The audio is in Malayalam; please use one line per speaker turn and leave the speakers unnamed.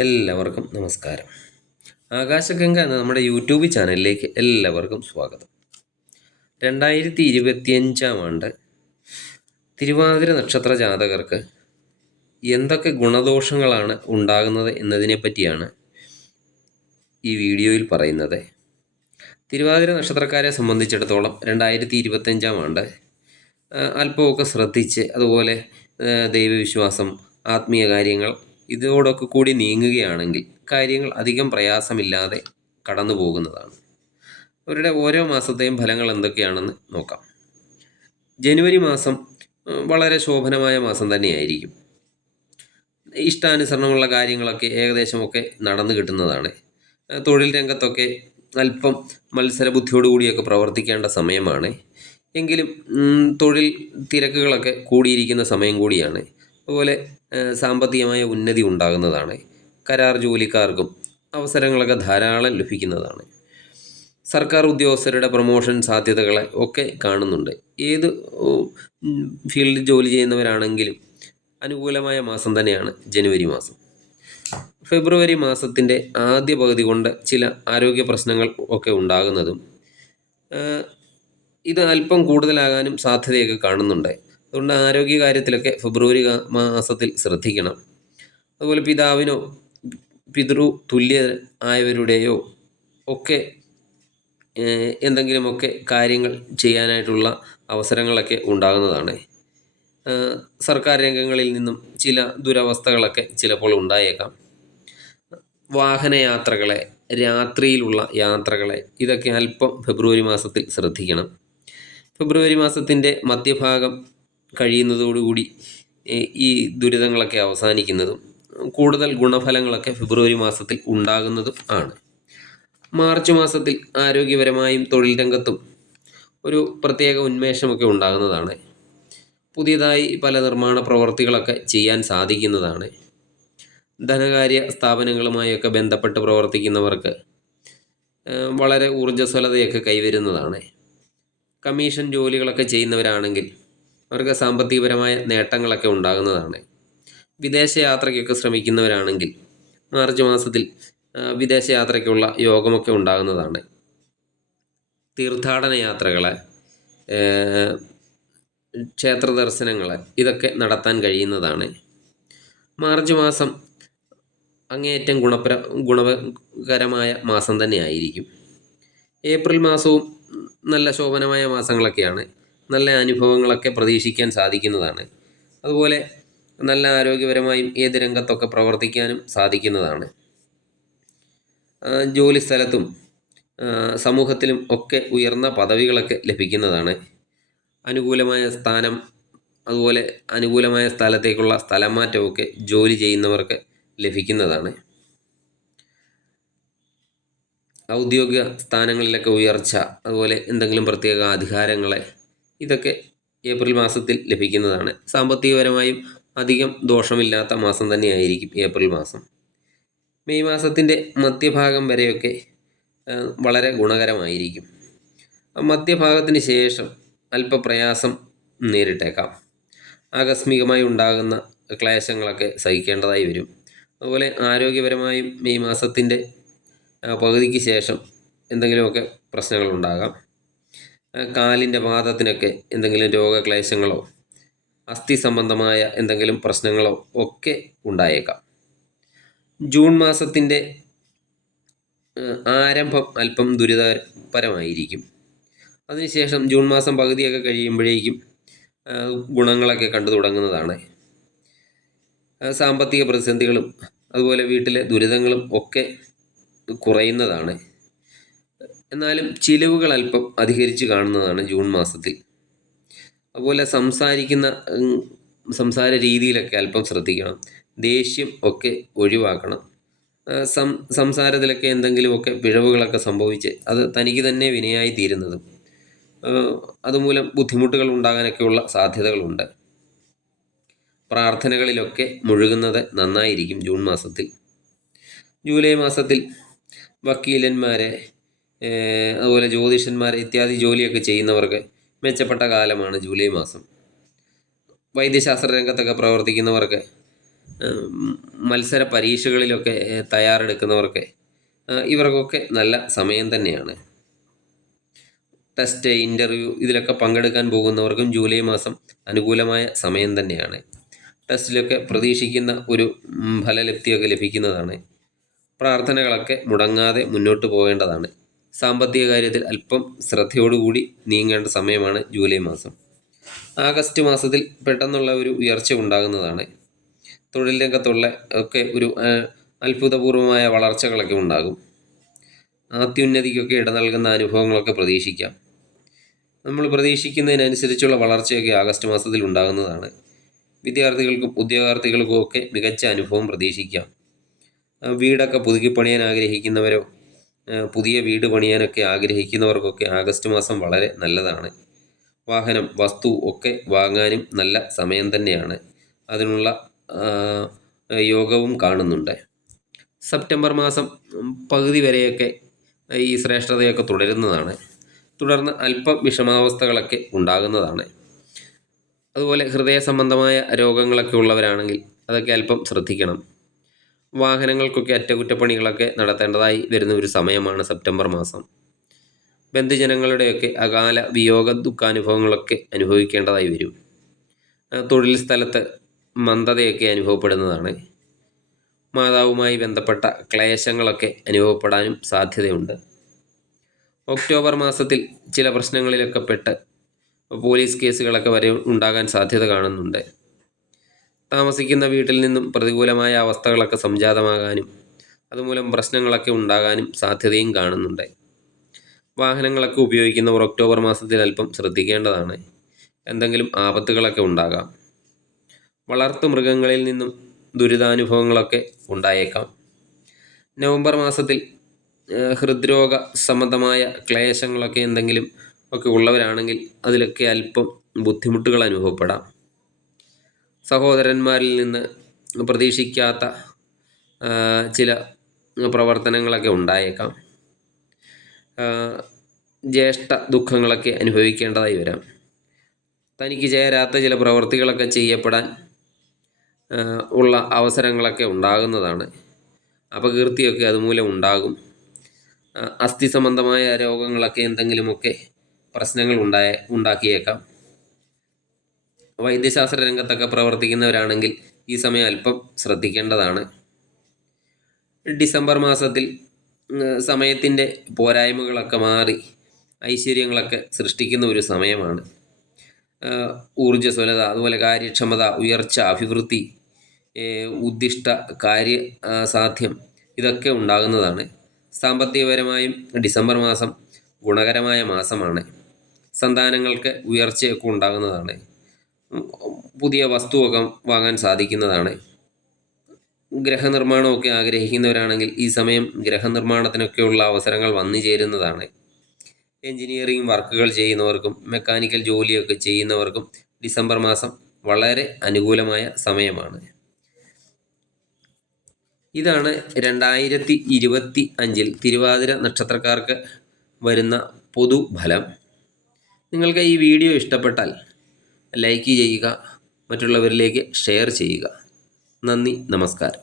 എല്ലാവർക്കും നമസ്കാരം. ആകാശഗംഗ എന്ന നമ്മുടെ യൂട്യൂബ് ചാനലിലേക്ക് എല്ലാവർക്കും സ്വാഗതം. രണ്ടായിരത്തി ഇരുപത്തിയഞ്ചാം ആണ്ട് തിരുവാതിര നക്ഷത്ര ജാതകർക്ക് എന്തൊക്കെ ഗുണദോഷങ്ങളാണ് ഉണ്ടാകുന്നത് എന്നതിനെ പറ്റിയാണ് ഈ വീഡിയോയിൽ പറയുന്നത്. തിരുവാതിര നക്ഷത്രക്കാരെ സംബന്ധിച്ചിടത്തോളം രണ്ടായിരത്തി ഇരുപത്തഞ്ചാം ആണ്ട് അല്പമൊക്കെ ശ്രദ്ധിച്ച് അതുപോലെ ദൈവവിശ്വാസം ആത്മീയ കാര്യങ്ങൾ ഇതോടൊക്കെ കൂടി നീങ്ങുകയാണെങ്കിൽ കാര്യങ്ങൾ അധികം പ്രയാസമില്ലാതെ കടന്നു പോകുന്നതാണ് അവരുടെ ഓരോ മാസത്തെയും ഫലങ്ങൾ എന്തൊക്കെയാണെന്ന് നോക്കാം. ജനുവരി മാസം വളരെ ശോഭനമായ മാസം തന്നെയായിരിക്കും. ഇഷ്ടാനുസരണമുള്ള കാര്യങ്ങളൊക്കെ ഏകദേശമൊക്കെ നടന്നു കിട്ടുന്നതാണ്. തൊഴിൽ രംഗത്തൊക്കെ അല്പം മത്സര ബുദ്ധിയോടുകൂടിയൊക്കെ പ്രവർത്തിക്കേണ്ട സമയമാണ്. എങ്കിലും തൊഴിൽ തിരക്കുകളൊക്കെ കൂടിയിരിക്കുന്ന സമയം കൂടിയാണ്. അതുപോലെ സാമ്പത്തികമായ ഉന്നതി ഉണ്ടാകുന്നതാണ്. കരാർ ജോലിക്കാർക്കും അവസരങ്ങളൊക്കെ ധാരാളം ലഭിക്കുന്നതാണ്. സർക്കാർ ഉദ്യോഗസ്ഥരുടെ പ്രൊമോഷൻ സാധ്യതകളെ ഒക്കെ കാണുന്നുണ്ട്. ഏത് ഫീൽഡിൽ ജോലി ചെയ്യുന്നവരാണെങ്കിലും അനുകൂലമായ മാസം തന്നെയാണ് ജനുവരി മാസം. ഫെബ്രുവരി മാസത്തിന്റെ ആദ്യ പകുതി കൊണ്ട് ചില ആരോഗ്യ പ്രശ്നങ്ങൾ ഒക്കെ ഉണ്ടാകുന്നതും ഇത് അല്പം കൂടുതലാകാനും സാധ്യതയൊക്കെ കാണുന്നുണ്ട്. അതുകൊണ്ട് ആരോഗ്യ കാര്യത്തിലൊക്കെ ഫെബ്രുവരി മാസത്തിൽ ശ്രദ്ധിക്കണം. അതുപോലെ പിതാവിനോ പിതൃ തുല്യ ആയവരുടെയോ ഒക്കെ എന്തെങ്കിലുമൊക്കെ കാര്യങ്ങൾ ചെയ്യാനായിട്ടുള്ള അവസരങ്ങളൊക്കെ ഉണ്ടാകുന്നതാണ്. സർക്കാർ രംഗങ്ങളിൽ നിന്നും ചില ദുരവസ്ഥകളൊക്കെ ചിലപ്പോൾ ഉണ്ടായേക്കാം. വാഹനയാത്രകളെ രാത്രിയിലുള്ള യാത്രകളെ ഇതൊക്കെ അല്പം ഫെബ്രുവരി മാസത്തിൽ ശ്രദ്ധിക്കണം. ഫെബ്രുവരി മാസത്തിന്റെ മധ്യഭാഗം കഴിയുന്നതോടുകൂടി ഈ ദുരിതങ്ങളൊക്കെ അവസാനിക്കുന്നതും കൂടുതൽ ഗുണഫലങ്ങളൊക്കെ ഫെബ്രുവരി മാസത്തിൽ ഉണ്ടാകുന്നതും ആണ്. മാർച്ച് മാസത്തിൽ ആരോഗ്യപരമായും തൊഴിൽ രംഗത്തും ഒരു പ്രത്യേക ഉന്മേഷമൊക്കെ ഉണ്ടാകുന്നതാണ്. പുതിയതായി പല നിർമ്മാണ പ്രവർത്തികളൊക്കെ ചെയ്യാൻ സാധിക്കുന്നതാണ്. ധനകാര്യ സ്ഥാപനങ്ങളുമായൊക്കെ ബന്ധപ്പെട്ട് പ്രവർത്തിക്കുന്നവർക്ക് വളരെ ഊർജസ്വലതയൊക്കെ കൈവരുന്നതാണ്. കമ്മീഷൻ ജോലികളൊക്കെ ചെയ്യുന്നവരാണെങ്കിൽ അവർക്ക് സാമ്പത്തികപരമായ നേട്ടങ്ങളൊക്കെ ഉണ്ടാകുന്നതാണ്. വിദേശ യാത്രയ്ക്കൊക്കെ ശ്രമിക്കുന്നവരാണെങ്കിൽ മാർച്ച് മാസത്തിൽ വിദേശ യാത്രയ്ക്കുള്ള യോഗമൊക്കെ ഉണ്ടാകുന്നതാണ്. തീർത്ഥാടന യാത്രകളെ ക്ഷേത്ര ദർശനങ്ങൾ ഇതൊക്കെ നടത്താൻ കഴിയുന്നതാണ്. മാർച്ച് മാസം അങ്ങേയറ്റം ഗുണപര ഗുണകരമായ മാസം തന്നെ ആയിരിക്കും ഏപ്രിൽ മാസവും നല്ല ശോഭനമായ മാസങ്ങളൊക്കെയാണ്. നല്ല അനുഭവങ്ങളൊക്കെ പ്രതീക്ഷിക്കാൻ സാധിക്കുന്നതാണ്. അതുപോലെ നല്ല ആരോഗ്യപരമായും ഏത് രംഗത്തൊക്കെ പ്രവർത്തിക്കാനും സാധിക്കുന്നതാണ്. ജോലി സ്ഥലത്തും സമൂഹത്തിലും ഒക്കെ ഉയർന്ന പദവികളൊക്കെ ലഭിക്കുന്നതാണ്. അനുകൂലമായ സ്ഥാനം അതുപോലെ അനുകൂലമായ സ്ഥലത്തേക്കുള്ള സ്ഥലം മാറ്റമൊക്കെ ജോലി ചെയ്യുന്നവർക്ക് ലഭിക്കുന്നതാണ്. ഔദ്യോഗിക സ്ഥാനങ്ങളിലൊക്കെ ഉയർച്ച അതുപോലെ എന്തെങ്കിലും പ്രത്യേക അധികാരങ്ങളെ ഇതൊക്കെ ഏപ്രിൽ മാസത്തിൽ ലഭിക്കുന്നതാണ്. സാമ്പത്തികപരമായും അധികം ദോഷമില്ലാത്ത മാസം തന്നെയായിരിക്കും ഏപ്രിൽ മാസം. മെയ് മാസത്തിന്റെ മധ്യഭാഗം വരെയൊക്കെ വളരെ ഗുണകരമായിരിക്കും. മധ്യഭാഗത്തിന് ശേഷം അല്പപ്രയാസം നേരിട്ടേക്കാം. ആകസ്മികമായി ഉണ്ടാകുന്ന ക്ലേശങ്ങളൊക്കെ സഹിക്കേണ്ടതായി വരും. അതുപോലെ ആരോഗ്യപരമായും മെയ് മാസത്തിന്റെ പകുതിക്ക് ശേഷം എന്തെങ്കിലുമൊക്കെ പ്രശ്നങ്ങളുണ്ടാകാം. കാലിന്റെ പാദത്തിനൊക്കെ എന്തെങ്കിലും രോഗക്ലേശങ്ങളോ അസ്ഥി സംബന്ധമായ എന്തെങ്കിലും പ്രശ്നങ്ങളോ ഒക്കെ ഉണ്ടായേക്കാം. ജൂൺ മാസത്തിന്റെ ആരംഭം അല്പം ദുരിതപരമായിരിക്കും. അതിനുശേഷം ജൂൺ മാസം പകുതിയൊക്കെ കഴിയുമ്പോഴേക്കും ഗുണങ്ങളൊക്കെ കണ്ടു തുടങ്ങുന്നതാണ്. സാമ്പത്തിക പ്രതിസന്ധികളും അതുപോലെ വീട്ടിലെ ദുരിതങ്ങളും ഒക്കെ കുറയുന്നതാണ്. എന്നാലും ചിലവുകൾ അല്പം അധികരിച്ച് കാണുന്നതാണ് ജൂൺ മാസത്തിൽ. അതുപോലെ സംസാരിക്കുന്ന സംസാര രീതിയിലൊക്കെ അല്പം ശ്രദ്ധിക്കണം. ദേഷ്യം ഒക്കെ ഒഴിവാക്കണം. സം സംസാരത്തിലൊക്കെ എന്തെങ്കിലുമൊക്കെ പിഴവുകളൊക്കെ സംഭവിച്ച് അത് തനിക്ക് തന്നെ വിനയായി തീരുന്നത്. അതുമൂലം ബുദ്ധിമുട്ടുകൾ ഉണ്ടാകാനൊക്കെയുള്ള സാധ്യതകളുണ്ട്. പ്രാർത്ഥനകളിലൊക്കെ മുഴുകുന്നത് നന്നായിരിക്കും ജൂൺ മാസത്തിൽ. ജൂലൈ മാസത്തിൽ വക്കീലന്മാരെ അതുപോലെ ജ്യോതിഷന്മാർ ഇത്യാദി ജോലിയൊക്കെ ചെയ്യുന്നവർക്ക് മെച്ചപ്പെട്ട കാലമാണ് ജൂലൈ മാസം. വൈദ്യശാസ്ത്ര രംഗത്തൊക്കെ പ്രവർത്തിക്കുന്നവർക്ക് മത്സര പരീക്ഷകളിലൊക്കെ തയ്യാറെടുക്കുന്നവർക്ക് ഇവർക്കൊക്കെ നല്ല സമയം തന്നെയാണ്. ടെസ്റ്റ് ഇന്റർവ്യൂ ഇതിലൊക്കെ പങ്കെടുക്കാൻ പോകുന്നവർക്കും ജൂലൈ മാസം അനുകൂലമായ സമയം തന്നെയാണ്. ടെസ്റ്റിലൊക്കെ പ്രതീക്ഷിക്കുന്ന ഒരു ഫലലബ്ധിയൊക്കെ ലഭിക്കുന്നതാണ്. പ്രാർത്ഥനകളൊക്കെ മുടങ്ങാതെ മുന്നോട്ട് പോകേണ്ടതാണ്. സാമ്പത്തിക കാര്യത്തിൽ അല്പം ശ്രദ്ധയോടുകൂടി നീങ്ങേണ്ട സമയമാണ് ജൂലൈ മാസം. ആഗസ്റ്റ് മാസത്തിൽ പെട്ടെന്നുള്ള ഒരു ഉയർച്ച ഉണ്ടാകുന്നതാണ്. തൊഴിൽ രംഗത്തുള്ള ഒക്കെ ഒരു അത്ഭുതപൂർവമായ വളർച്ചകളൊക്കെ ഉണ്ടാകും. അത്യുന്നതിക്കൊക്കെ ഇട നൽകുന്ന അനുഭവങ്ങളൊക്കെ പ്രതീക്ഷിക്കാം. നമ്മൾ പ്രതീക്ഷിക്കുന്നതിനനുസരിച്ചുള്ള വളർച്ചയൊക്കെ ആഗസ്റ്റ് മാസത്തിൽ ഉണ്ടാകുന്നതാണ്. വിദ്യാർത്ഥികൾക്കും ഉദ്യോഗാർത്ഥികൾക്കും ഒക്കെ മികച്ച അനുഭവം പ്രതീക്ഷിക്കാം. വീടൊക്കെ പുതുക്കി പണിയാൻ ആഗ്രഹിക്കുന്നവരോ പുതിയ വീട് പണിയാനൊക്കെ ആഗ്രഹിക്കുന്നവർക്കൊക്കെ ആഗസ്റ്റ് മാസം വളരെ നല്ലതാണ്. വാഹനം വസ്തു ഒക്കെ വാങ്ങാനും നല്ല സമയം തന്നെയാണ്. അതിനുള്ള യോഗവും കാണുന്നുണ്ട്. സെപ്റ്റംബർ മാസം പകുതി വരെയൊക്കെ ഈ ശ്രേഷ്ഠതയൊക്കെ തുടരുന്നതാണ്. തുടർന്ന് അല്പം വിഷമാവസ്ഥകളൊക്കെ ഉണ്ടാകുന്നതാണ്. അതുപോലെ ഹൃദയ സംബന്ധമായ രോഗങ്ങളൊക്കെ ഉള്ളവരാണെങ്കിൽ അതൊക്കെ അല്പം ശ്രദ്ധിക്കണം. വാഹനങ്ങൾക്കൊക്കെ അറ്റകുറ്റപ്പണികളൊക്കെ നടത്തേണ്ടതായി വരുന്ന ഒരു സമയമാണ് സെപ്റ്റംബർ മാസം. ബന്ധുജനങ്ങളുടെയൊക്കെ അകാല വിയോഗ ദുഃഖാനുഭവങ്ങളൊക്കെ അനുഭവിക്കേണ്ടതായി വരും. തൊഴിൽ സ്ഥലത്ത് മന്ദതയൊക്കെ അനുഭവപ്പെടുന്നതാണ്. മാതാവുമായി ബന്ധപ്പെട്ട ക്ലേശങ്ങളൊക്കെ അനുഭവപ്പെടാനും സാധ്യതയുണ്ട്. ഒക്ടോബർ മാസത്തിൽ ചില പ്രശ്നങ്ങളിലൊക്കെ പെട്ട് പോലീസ് കേസുകളൊക്കെ വരെ ഉണ്ടാകാൻ സാധ്യത കാണുന്നുണ്ട്. താമസിക്കുന്ന വീട്ടിൽ നിന്നും പ്രതികൂലമായ അവസ്ഥകളൊക്കെ സംജാതമാകാനും അതുമൂലം പ്രശ്നങ്ങളൊക്കെ ഉണ്ടാകാനും സാധ്യതയും കാണുന്നുണ്ട്. വാഹനങ്ങളൊക്കെ ഉപയോഗിക്കുന്നവർ ഒക്ടോബർ മാസത്തിൽ അല്പം ശ്രദ്ധിക്കേണ്ടതാണ്. എന്തെങ്കിലും ആപത്തുകളൊക്കെ ഉണ്ടാകാം. വളർത്തു മൃഗങ്ങളിൽ നിന്നും ദുരിതാനുഭവങ്ങളൊക്കെ ഉണ്ടായേക്കാം. നവംബർ മാസത്തിൽ ഹൃദ്രോഗ സംബന്ധമായ ക്ലേശങ്ങളൊക്കെ എന്തെങ്കിലും ഒക്കെ ഉള്ളവരാണെങ്കിൽ അതിലൊക്കെ അല്പം ബുദ്ധിമുട്ടുകൾ അനുഭവപ്പെടാം. സഹോദരന്മാരിൽ നിന്ന് പ്രതീക്ഷിക്കാത്ത ചില പ്രവർത്തനങ്ങളൊക്കെ ഉണ്ടായേക്കാം. ജ്യേഷ്ഠ ദുഃഖങ്ങളൊക്കെ അനുഭവിക്കേണ്ടതായി വരാം. തനിക്ക് ചേരാത്ത ചില പ്രവൃത്തികളൊക്കെ ചെയ്യപ്പെടാൻ ഉള്ള അവസരങ്ങളൊക്കെ ഉണ്ടാകുന്നതാണ്. അപകീർത്തിയൊക്കെ അതുമൂലം ഉണ്ടാകും. അസ്ഥി സംബന്ധമായ രോഗങ്ങളൊക്കെ എന്തെങ്കിലുമൊക്കെ പ്രശ്നങ്ങൾ ഉണ്ടായ ഉണ്ടാക്കിയേക്കാം. വൈദ്യശാസ്ത്ര രംഗത്തൊക്കെ പ്രവർത്തിക്കുന്നവരാണെങ്കിൽ ഈ സമയം അല്പം ശ്രദ്ധിക്കേണ്ടതാണ്. ഡിസംബർ മാസത്തിൽ സമയത്തിന്റെ പോരായ്മകളൊക്കെ മാറി ഐശ്വര്യങ്ങളൊക്കെ സൃഷ്ടിക്കുന്ന ഒരു സമയമാണ്. ഊർജസ്വലത അതുപോലെ കാര്യക്ഷമത ഉയർച്ച അഭിവൃദ്ധി ഉദ്ദിഷ്ട കാര്യ സാധ്യം ഇതൊക്കെ ഉണ്ടാകുന്നതാണ്. സാമ്പത്തികപരമായും ഡിസംബർ മാസം ഗുണകരമായ മാസമാണ്. സന്താനങ്ങൾക്ക് ഉയർച്ചയൊക്കെ ഉണ്ടാകുന്നതാണ്. പുതിയ വസ്തുവൊക്കെ വാങ്ങാൻ സാധിക്കുന്നതാണ്. ഗ്രഹനിർമ്മാണമൊക്കെ ആഗ്രഹിക്കുന്നവരാണെങ്കിൽ ഈ സമയം ഗ്രഹനിർമ്മാണത്തിനൊക്കെയുള്ള അവസരങ്ങൾ വന്നു ചേരുന്നതാണ്. എഞ്ചിനീയറിംഗ് വർക്കുകൾ ചെയ്യുന്നവർക്കും മെക്കാനിക്കൽ ജോലിയൊക്കെ ചെയ്യുന്നവർക്കും ഡിസംബർ മാസം വളരെ അനുകൂലമായ സമയമാണ്. ഇതാണ് രണ്ടായിരത്തി ഇരുപത്തി അഞ്ചിൽ തിരുവാതിര നക്ഷത്രക്കാർക്ക് വരുന്ന പൊതുഫലം. നിങ്ങൾക്ക് ഈ വീഡിയോ ഇഷ്ടപ്പെട്ടാൽ ലൈക്ക് ചെയ്യുക മറ്റുള്ളവരിലേക്ക് ഷെയർ ചെയ്യുക. നന്ദി നമസ്കാരം.